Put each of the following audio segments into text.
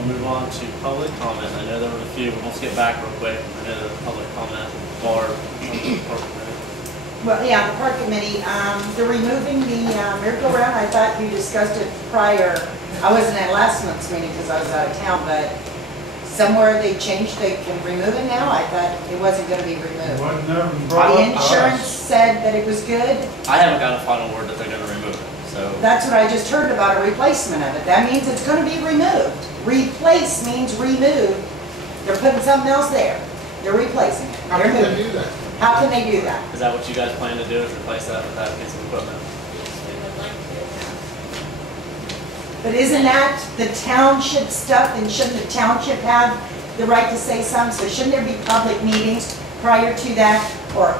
We'll move on to public comment. I know there were a few, but let's get back real quick. I know the public comment, Barb, Park Committee. Well, yeah, the park committee, they're removing the merry-go-round. I thought you discussed it prior. I wasn't at last month's meeting because I was out of town, but somewhere they changed, they can remove it now. I thought it wasn't going to be removed. The insurance said that it was good. I haven't got a final word that they're going to remove it, so. That's what I just heard about a replacement of it. That means it's going to be removed. Replace means remove. They're putting something else there. They're replacing it. How can they do that? How can they do that? Is that what you guys plan to do, is replace that with that piece of equipment? But isn't that the township stuff, and shouldn't the township have the right to say something? So shouldn't there be public meetings prior to that, or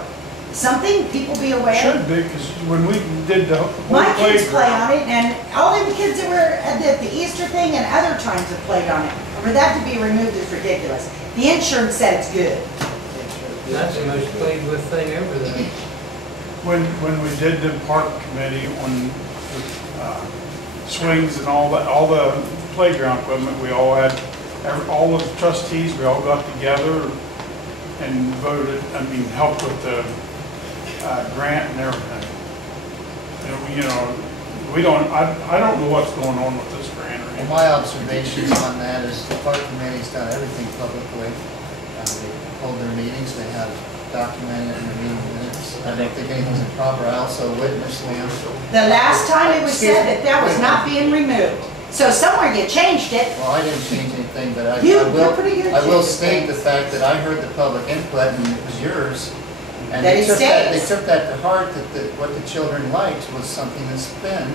something, people be aware? Should be, because when we did the whole My kids play playground, on it, and all them kids that were at the Easter thing and other times have played on it. For that to be removed is ridiculous. The insurance said it's good. That's the most played with thing ever then. when we did the park committee on the swings and all that, all the playground equipment, we all had, all the trustees, we all got together and voted, helped with the grant and everything. And we, we don't, I don't know what's going on with this grant or Well, anything. my observations on that is the park committee's done everything publicly. They hold their meetings, they have documented in the meeting minutes. I don't think anything's improper. I also witnessed them. The last time it was said that that was not being removed. So somewhere you changed it. Well, I didn't change anything, but I You're will, pretty good I will changing state the things. fact that I heard the public input and it was yours. And That they it took that, they stays. took that to heart, that what the children liked was something that's been,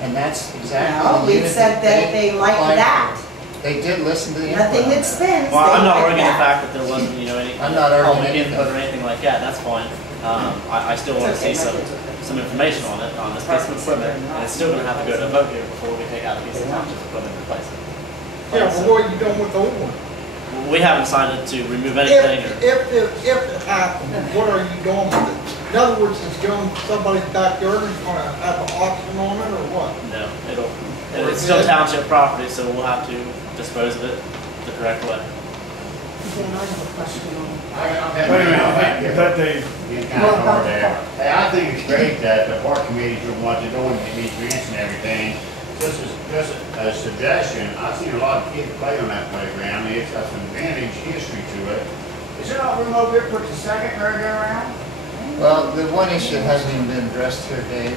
and that's exactly. No, the we unit said that they liked applied that. for. They did listen to the input. Nothing on that that. spins. Well, I'm they not like arguing the that. fact that there wasn't, any I'm not arguing public anything. input or anything like that, that's fine. I still want to see some information on it, on this piece of equipment, and it's still gonna have to go to a vote here before we take out a piece of township equipment and replace it. Yeah, well, what are you doing with the old one? We haven't decided to remove anything, or, If it happened, what are you doing with it? In other words, it's going to somebody's backyard and you're gonna have an auction on it, or what? no, it's still township property, so we'll have to dispose of it the correct way. Then I have a question on. Wait a minute, that they, Hey, I think it's great that the park committee's doing what they're doing, get these grants and everything. Just a suggestion, I've seen a lot of kids play on that playground, it's got some vintage history to it. Is there not room over there for the second merry-go-round? Well, the one issue that hasn't even been addressed here, Dave,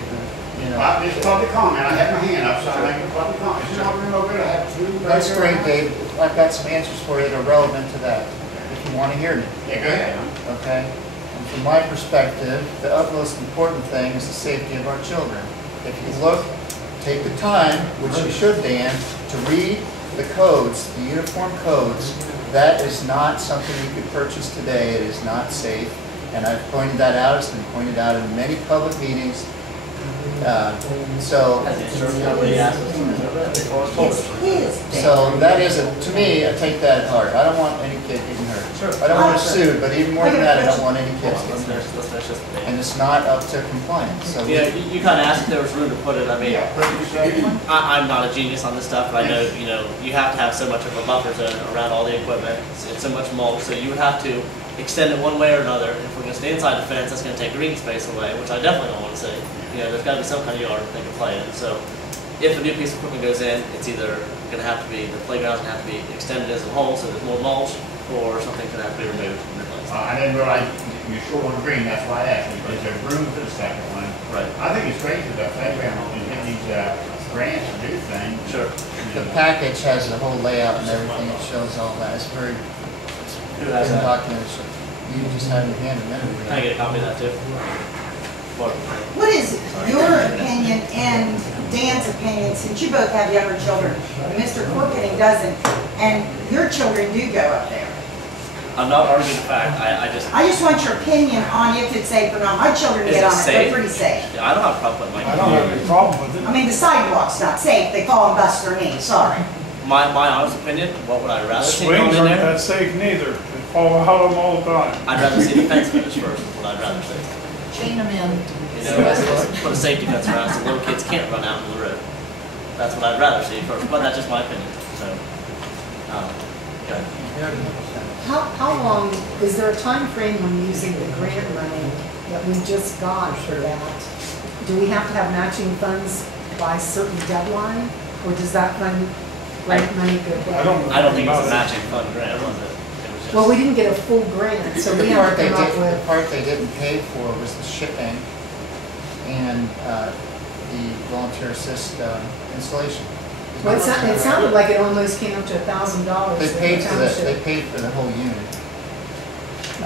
It's public comment, I have my hand up, so I'm making public comment. Is there not room over there to have two That's great, merry-go-rounds? Dave. I've got some answers for you that are relevant to that, if you want to hear me, Yeah, go ahead. okay? And from my perspective, the utmost important thing is the safety of our children. If you look, take the time, which you should, Dan, to read the codes, the uniform codes. That is not something you could purchase today. It is not safe. And I've pointed that out. It's been pointed out in many public meetings. So Has the insurance company asked us to remove it? They've always told us. It's his. that is, to me, I take that at heart. I don't want any kid getting hurt. Sure. I don't want to sue, but even more than that, I don't want any kids Let's getting hurt. finish this debate. And it's not up to compliance, so. You kind of asked if there was room to put it. I mean, I'm not a genius on this stuff, but I know, you have to have so much of a buffer zone around all the equipment. It's so much mulch, so you would have to extend it one way or another. If we're going to stay inside the fence, that's going to take green space away, which I definitely don't want to see. There's got to be some kind of yard they can play in. So if a new piece of equipment goes in, it's either going to have to be, the playground's going to have to be extended as a whole, so there's more mulch, or something's going to have to be removed and replaced. I didn't realize you're short on green, that's why I asked you, is there room for the second one? Right. I think it's great that the playground is getting these grants to do things. Sure. The package has the whole layout and everything. It shows all that. It's very, Who has that? documented. You just had in your hand a minute ago. Can I get a copy of that too? What is your opinion and Dan's opinion, since you both have younger children, and Mr. Corkening doesn't, and your children do go up there? I'm not arguing the fact. I I just want your opinion on if it's safe or not. My children Is get it on it, they're safe? pretty safe. I don't have a problem with I don't have any problem with it. I mean, the sidewalk's not safe, they fall and bust their knee, sorry. my honest opinion. What would I rather see going Swings in aren't there? that safe neither. They fall out of them all the time. I'd rather see the fence finish first. Is what I'd rather see. Chain them in. Put a safety fence around so little kids can't run out into the road. That's what I'd rather see first. But that's just my opinion. So How long, is there a time frame when using the grant money that we just got for that? Do we have to have matching funds by a certain deadline, or does that fund, grant money go back? I don't think it was a matching fund grant, was it? It was just. Well, we didn't get a full grant, so we have to come up The with, part they didn't pay for was the shipping and the volunteer assist installation. well, it sounded like it almost came up to $1,000. They with paid the for the, township. they paid for the whole unit.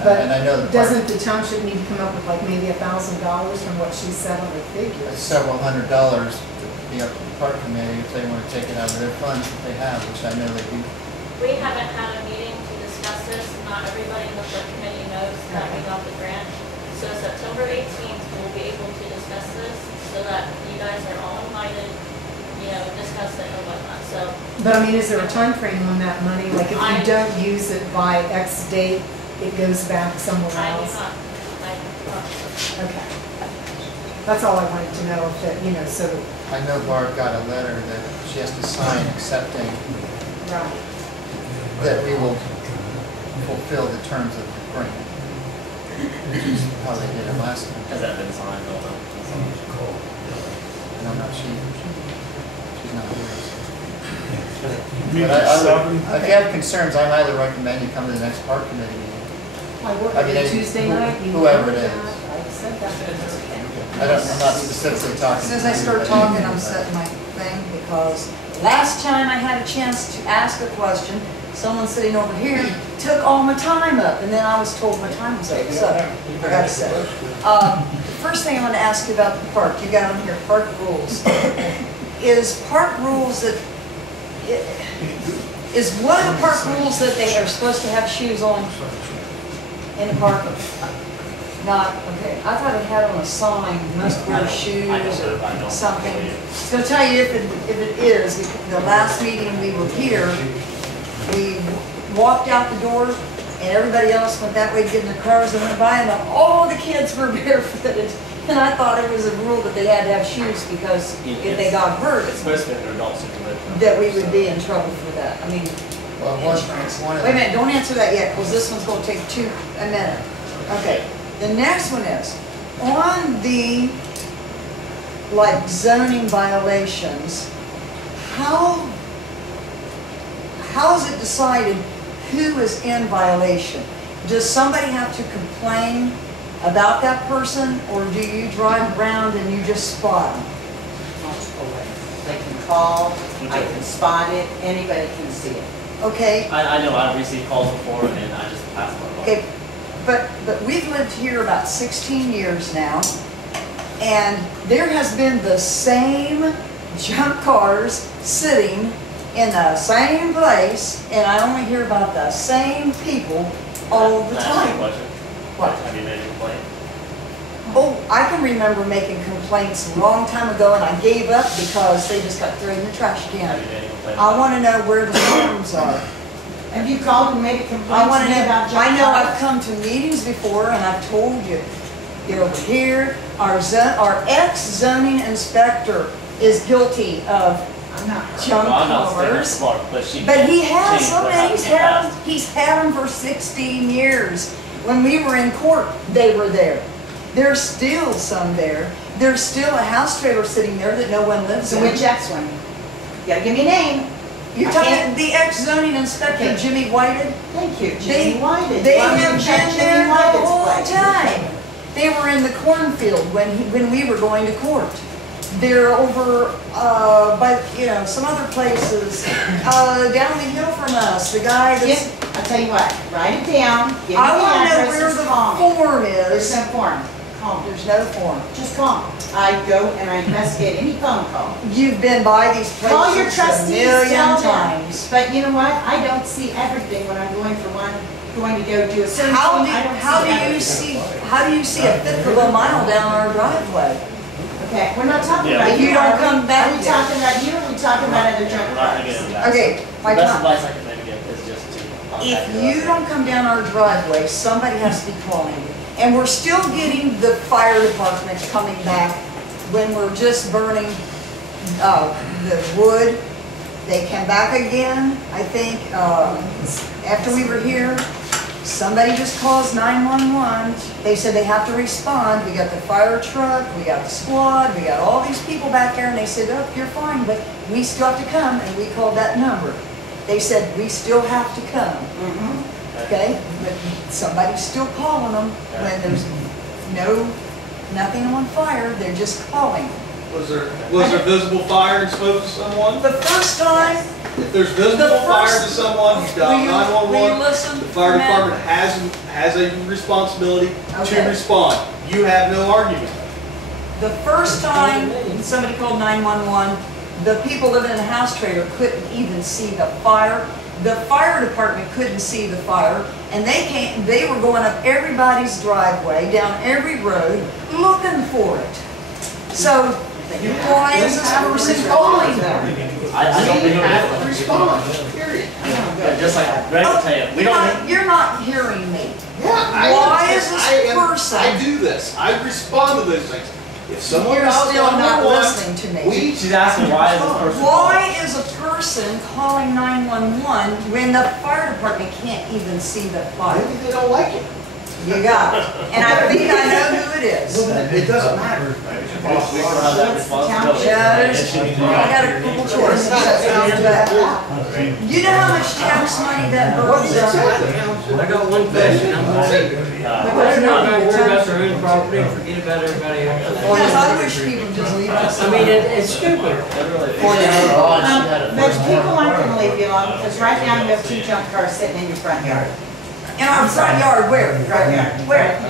But And I know the park, doesn't the township need to come up with like maybe $1,000 from what she said on her figures? several $100s to be up to the park committee if they want to take it out of their funds that they have, which I know they do. We haven't had a meeting to discuss this. Not everybody in the park committee knows that we got the grant. So September 18th, we'll be able to discuss this so that you guys are all invited, discuss it and whatnot. So But I mean, is there a time frame on that money? Like if you don't use it by X date, it goes back somewhere I do else? not, Okay. That's all I wanted to know, if that, so, I know Barb got a letter that she has to sign accepting right. that we will fulfill the terms of the grant. Which is how they did it last time. Has that been signed, though? I don't know, she's not here. Meet But at 7. if you have concerns, I highly recommend you come to the next park committee meeting. I work I mean, Tuesday night. you whoever know it that. is. I said that. I'm not specifically talking. As soon as I start talking, I'm setting my thing, because last time I had a chance to ask a question, someone sitting over here took all my time up, and then I was told my time was up, so I gotta say. First thing I want to ask you about the park, you got on here, park rules. Is park rules that, is one of the park rules that they are supposed to have shoes on in the park? Not, okay, I thought it had on a sign, must wear shoes or something. So I'll tell you if it is, the last meeting we were here, we walked out the door and everybody else went that way to get in their cars and went by, and all the kids were barefooted. And I thought it was a rule that they had to have shoes because if they got hurt, It's supposed to be under adult supervision. that we would be in trouble for that. I mean, Well, one of wait a the, minute, don't answer that yet, because this one's going to take a minute. Okay, the next one is, on the, like, zoning violations, how is it decided who is in violation? Does somebody have to complain about that person, or do you drive around and you just spot them? Multiple ways. They can call, I can spot it, anybody can see it. Okay, I know I've received calls before and I just pass them along. okay, but we've lived here about 16 years now, and there has been the same junk cars sitting in the same place, and I only hear about the same people all the Can I ask you a time. question? What? Have you made a complaint? Oh, I can remember making complaints a long time ago, and I gave up because they just got thrown in the trash Have can. you made a complaint? I want to know where the forms are. Have you called and made a I complaint want to to me know, about junk I know I've cars? come to meetings before and I've told you, get over here, our ex-zoning inspector is guilty of I'm not. junk Well, I'm not saying cars. that's smart, but she. But he has changed so what many, happened in the he's had them for 16 years. When we were in court, they were there. There's still some there. There's still a house trailer sitting there that no one lives So in. which ex one? You gotta give me a name. You're I talking can't- the ex-zoning inspector, Okay. Jimmy Whited? Thank you, They, Jimmy Whited. they Why don't have you check been Jimmy there the White's whole place? time. They were in the cornfield when we were going to court. They're over, by, some other places, down the hill from us, the guy that's, I'll tell you what, write it down, give me the I wanna know address, where just the call me. form There's is. no form, call me, There's no form. just call me. I go and I investigate any phone call. You've been by these Call your places a trustees, million tell them. times. But you know what, I don't see everything when I'm going for one, going to go do a certain How thing, I don't how do you everything. how do you see a fifth of a mile down our driveway? Okay, we're not talking Yeah. about You you, don't are we? come back Are we yet. talking about you, or are we talking about other We're junk not gonna cars? get into that. Okay, my The best time. advice I can maybe give is just to contact If your you resident. don't come down our driveway, somebody has to be calling you. And we're still getting the fire department coming back when we're just burning the wood. They came back again, I think, after we were here. Somebody just calls 911. They said they have to respond. We got the fire truck, we got the squad, we got all these people back there, and they said, oh, you're fine, but we still have to come, and we called that number. They said, we still have to come. Okay? But somebody's still calling them when there's nothing on fire, they're just calling. Was there visible fire and smoke to someone? The first time, If there's visible fire to someone, you dial will you 911. listen? The fire Matt? department has a responsibility Okay. to respond. You have no argument. The first time somebody called 911, the people living in the house trailer couldn't even see the fire. The fire department couldn't see the fire, and they were going up everybody's driveway, down every road, looking for it. So, why is this person calling them? I don't think We it have to would. respond, period. Yeah, just like Greg will tell you, we don't. You're not hearing me. Yeah, Why is this person? I do this. I respond to those things. If someone You're dials still not 911, listening to me. She's asking why is this person Why calling? is a person calling 911 when the fire department can't even see the fire? maybe they don't like it. You got it. And I think I know who it is. It doesn't matter. We don't have that responsibility. Yeah, there's, It should be- I got a couple choices. But you know how much tax money that burns up? I got one question, I'm gonna leave it. Let's not worry about their own property and forget about everybody else. Yes, I wish people just leave us I mean, it's stupid. But people aren't gonna leave you alone, because right now you have 2 junk cars sitting in your front yard. in our front yard, where? Right here. Where?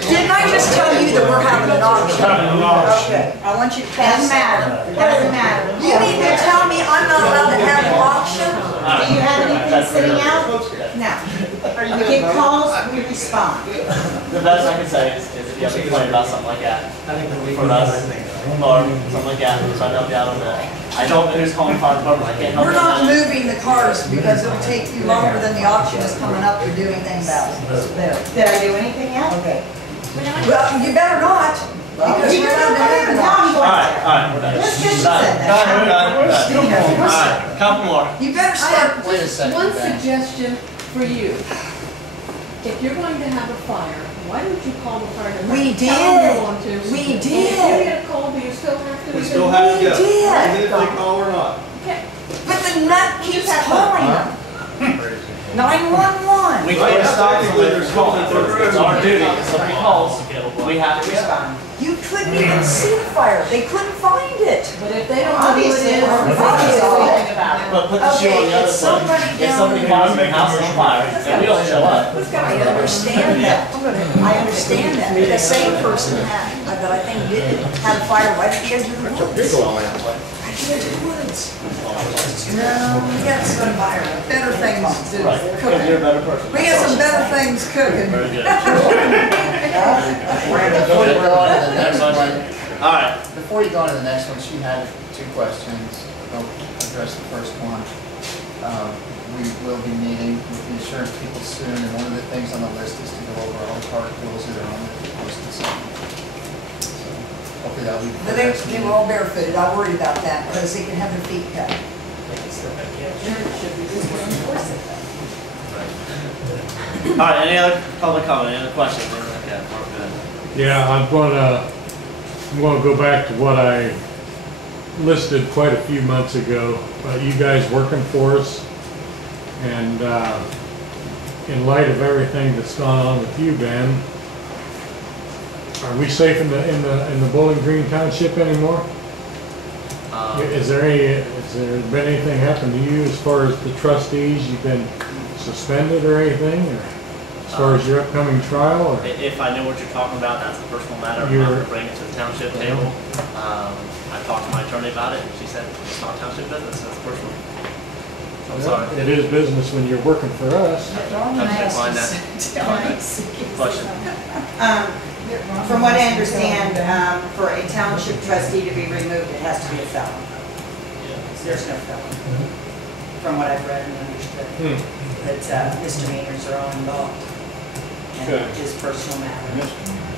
Didn't I just tell you that we're having an auction? Okay, I want you to pass Doesn't that. matter, doesn't matter. You mean to tell me I'm not allowed to have an auction? Do you have anything sitting out? No. We get calls, we respond. The best I can say is if you have a complaint about something like that, for us, or something like that, we're trying to help you out on that. I don't know who's calling fire department, I can't help We're you not on that. moving the cars because it'll take you longer than the auction is coming up to do anything about it. There. Did I do anything yet? Okay. Well, you better not, because You're we're not not going to, moving now I'm it. going Alright, to. alright, we're done. Just 'cause you Done, said done, that. done. Alright, couple more. You better start. Wait a second, One Ben. suggestion for you. If you're going to have a fire, why don't you call the fire department? We Tell them did. you want to. We And did. If you get a call, do you still have to? We still have to go, We did. even if they call or not. Okay. But the nut keeps calling them. 911. We Right, can't stop technically, somebody there's from calling. something- It's our duty, if somebody calls, we have to respond. You couldn't even see the fire. They couldn't find it. But if they don't know who it Obviously, is, we're they obviously don't know thinking anything about about it. But put the shoe on Okay, the other it's somebody side. If down somebody there. calls your house on fire, and we don't show up, I understand that. I understand that. The same person that I think did have a fire. Why did you guys do the woods? Why did you guys do the woods? No, we got some better things to right, because cook. you're a better person. We got some better things cooking. Very good. Before you go on to the next one, Alright, before you go on to the next one, she had 2 questions. I'll address the first one. We will be meeting with the insurance people soon, and one of the things on the list is to go over all the park rules that are on the posted sign. So hopefully that'll be. But they were all barefooted. I worried about that because they can have their feet cut. alright, any other public comment, any other questions, anything like that, we're good. Yeah, I'm gonna go back to what I listed quite a few months ago, you guys working for us. And, in light of everything that's gone on with you, Ben, are we safe in the Bowling Green Township anymore? Has there been anything happen to you as far as the trustees? You've been suspended or anything, or as far as your upcoming trial, or? If I know what you're talking about, that's a personal matter, I'm You're- not gonna bring it to the township table. I talked to my attorney about it, and she said, it's not township business, it's personal. So I'm sorry. It is business when you're working for us. I can decline that question. From what I understand, for a township trustee to be removed, it has to be a felon. There's no felon, from what I've read and understood. That misdemeanors are all involved. And Okay. his personal matter.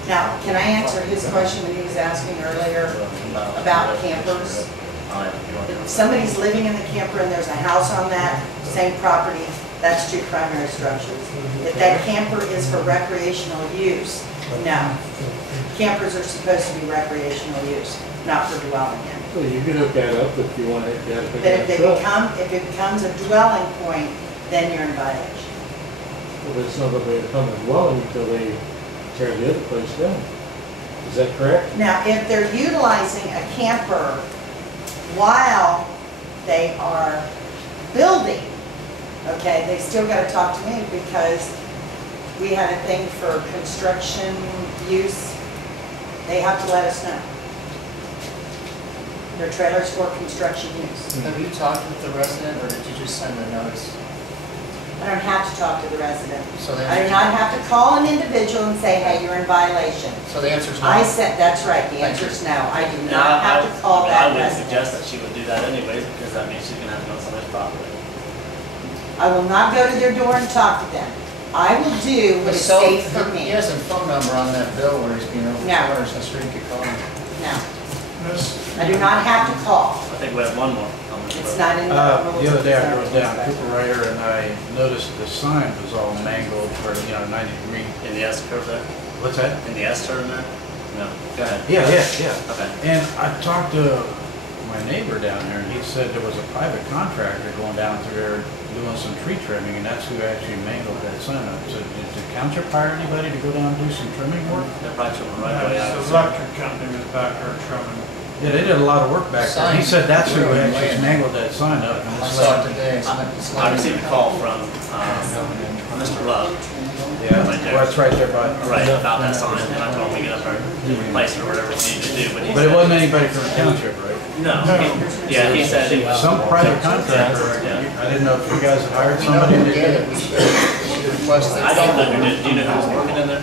Now, can I answer his question when he was asking earlier about campers? If somebody's living in the camper and there's a house on that same property, that's two primary structures. If that camper is for recreational use, no. Campers are supposed to be recreational use, not for dwelling in. Well, you can hook that up if you want to, you gotta pick But it up. if it becomes a dwelling point, then you're in violation. Well, it's not going to become a dwelling until they tear the other place down. Is that correct? Now, if they're utilizing a camper while they are building, okay, they still gotta talk to me because we had a thing for construction use. They have to let us know. Their trailers for construction use. Have you talked with the resident, or did you just send the notice? I don't have to talk to the resident. So the I do not have to call an individual and say, hey, you're in violation. So the answer's no? I said, that's right, the answer is no. I do not have to call I that would resident. suggest that she would do that anyways, because that means she's gonna have to go on somebody's property. I will not go to their door and talk to them. I will do what is So, safe for He me. has a phone number on that bill where he's being over No. charged, that's where you could call him. No, This, I do not have to call. I think we have one more comment. It's not in the rules. The other day I of drove down business. Cooper Rider and I noticed the sign was all mangled for, 90 degree. In the S curve there? What's that? In the S turn there? No, go ahead. Yeah. Okay. And I talked to my neighbor down there and he said there was a private contractor going down through there doing some tree trimming and that's who actually mangled that sign up. So did the township hire anybody to go down and do some trimming work? They're probably trimming right away. the electric company was back there trimming. Yeah, they did a lot of work back there. He said that's who Sign. actually mangled that sign up. And I it's saw like- it today. It's I received a call from, Mr. Love. Yeah, Right there. well, it's right there by. Right, about that sign, and I told him we get up there, replace it or whatever we need to do, but he But it said. wasn't anybody from the township, right? No, yeah, he said it was. Some private contractor. Yeah. I didn't know if you guys had hired We know somebody. who that did did it, we should request it. I don't know who did, do you know who was working in there?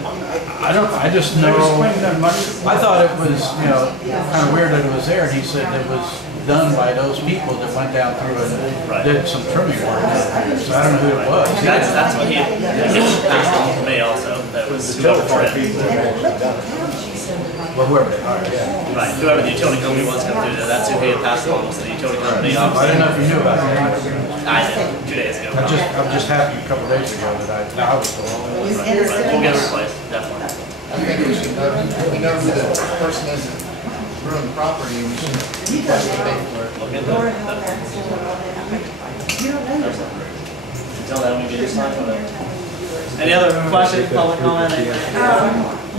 I just know, They was cleaning that much. I thought it was, kind of weird that it was there, and he said it was done by those people that went down through and did some trimming work. So I don't know who it was. That's what he passed on to me also, that was whoever trimmed. Well, whoever they hired, yeah. Right, whoever the utility company was coming through there, that's who he had passed on, was the utility company. I didn't know if you knew about that. I did, 2 days ago. I'm just happy a couple days ago that I was told. Right, we'll get it replaced, definitely. I think we should know, we know who the person is that ruined the property, and we should request the paperwork. Look into Laura it. Hill, that's the one. You don't know yourself. Tell that when we get this signed, whatever. Any other questions, public comment, anything?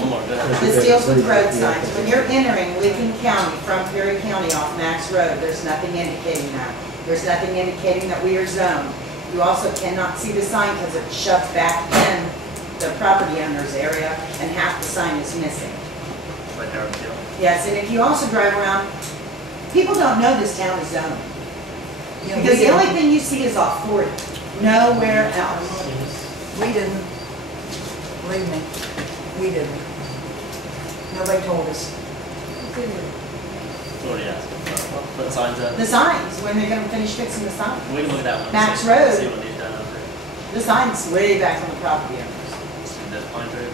One more, go ahead. This deals with road signs. When you're entering Lincoln County from Perry County off Max Road, there's nothing indicating that. There's nothing indicating that we are zoned. You also cannot see the sign because it shuts back in the property owner's area and half the sign is missing. Right there, Teal. Yes, and if you also drive around, people don't know this town is zoned. Because the only thing you see is off 40, nowhere else. We didn't. Believe me, we didn't. Nobody told us. What do you ask? Put signs up? The signs, when they're gonna finish fixing the sign. We can look at that one. Max See- Road. See what he's done up there. The sign's way back on the property owners. See those pine trees?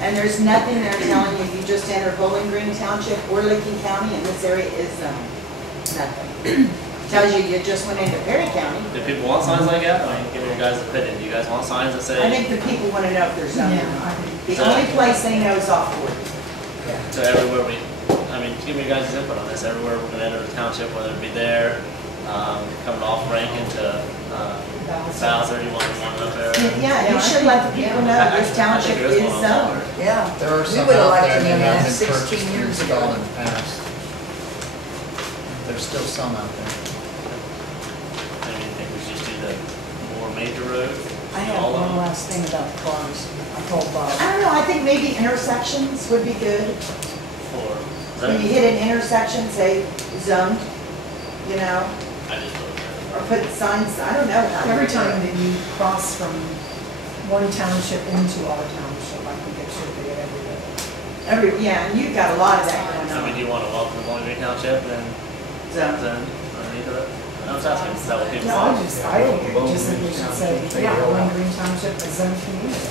And there's nothing there telling you, you just entered Bowling Green Township or Lincoln County and this area is zoned. Nothing. Tells you you just went into Perry County. Do people want signs like that? I mean, give me your guys' opinion. Do you guys want signs that say? I think the people wanna know if they're zoned or Yeah, not. I think- The only place they know is off 40. So everywhere we, I mean, give me your guys' input on this. Everywhere we're gonna enter the township, whether it be there, coming off Rankin to, Bowser, you want one up there? Yeah, you should let the people know this township I think there is one on zoned. Bowser. Yeah. There are We some would've out liked there to that know that have been 16 purchased and years ago. installed in the past. There's still some out there. Maybe you think we should just do the more major roads? I have All of one them? last thing about the cars. I told Bob. I don't know, I think maybe intersections would be good. For, When you hit an intersection, say zoned, you know, I just wrote that. or put signs, I don't know how. to Every do it. time that you cross from one township into our township, I think it should be every day. Yeah, and you've got a lot of that going I mean, on. do you want to welcome the Bowling Green Township and Zoned. zone underneath of it? I was asking, is that what people No, want? I just think we should say, yeah, Bowling Green Township is zone community.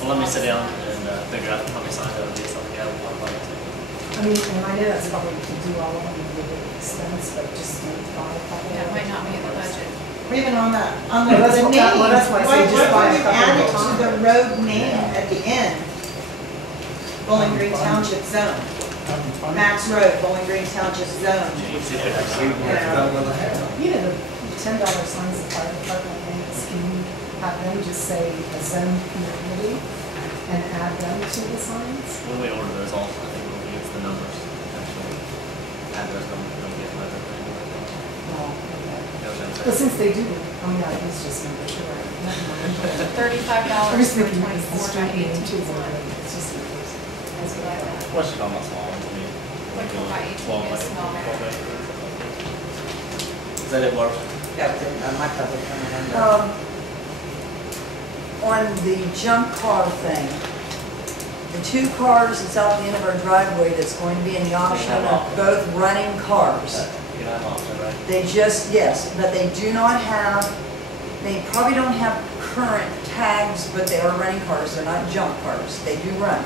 Well, let me sit down and figure out how many signs that would be, something I would want to. I mean, and I know that's probably to do all of them. be a big expense, but just don't buy a couple. Yeah, it might not be in the budget. Or even on the Yeah, that's what- name, well, that's why I say why just buy a don't you couple add at a it to time. the road name at the end? Bowling Green Township Zone, Having fun. Max Road, Bowling Green Township Zone. You know, the $10 signs the fire department makes, can you have them just say a zone community and add them to the signs? When we order those also, I think we'll use the numbers, actually. Add those numbers, we don't get them everything. Well, okay. You know what I'm Well, saying? since they do, oh yeah, it's just numbers, you're right. Never mind. $35 I was for thinking it's 24 the street name too, 18 but it's just numbers. That's what I got. What's it on my small ones, I mean? Like 12 by 18 is small. 12 by 18. Is that it, Mark? That was my public comment. On the junk car thing, the 2 cars that's out the end of our driveway that's going to be in the auction are both running cars. You don't have option, right? They just, yes, but they do not have, they probably don't have current tags, but they are running cars, they're not junk cars, they do run.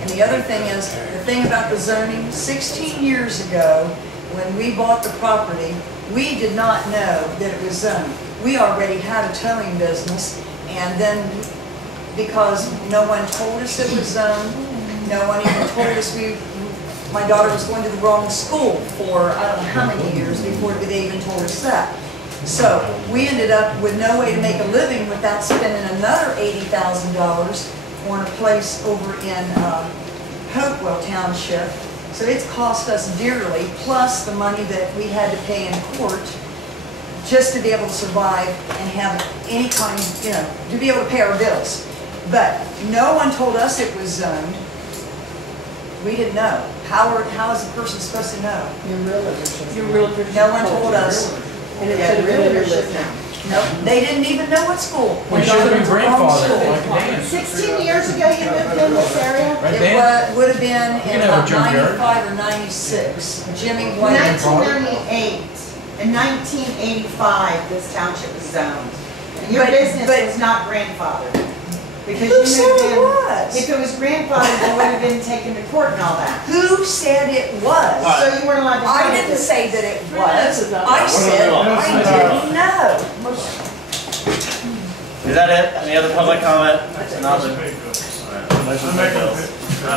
And the other thing is, the thing about the zoning, 16 years ago, when we bought the property, we did not know that it was zoned. We already had a towing business, and then, because no one told us it was zoned, no one even told us my daughter was going to the wrong school for, I don't know how many years before they even told us that. So, we ended up with no way to make a living without spending another $80,000 on a place over in Hopewell Township. So it's cost us dearly, plus the money that we had to pay in court just to be able to survive and have any kind, to be able to pay our bills. But no one told us it was zoned. We didn't know. How is a person supposed to know? Your realtor should. Your realtor. No one told us. And it Yeah, said realtor realtor should should know. Nope, they didn't even know what school. We My should have daughter been was wrong grandfathered school. like Dan. 16 years ago you moved in this area? Right, It Dan? would have been You in can have a about junkyard. 95 or 96. Jimmy White. 1998 and 1985, this township was zoned. And your But- business but- was not grandfathered. Because Who you said moved it in. was? If it was grandfathered, you would have been taken to court and all that. Who said it was? So you weren't allowed to. I tell didn't us. say that it Who was. knows? I said I didn't know. Is that it? Any other public comment? Not the- Big good. Alright, motion to I make a bills. big-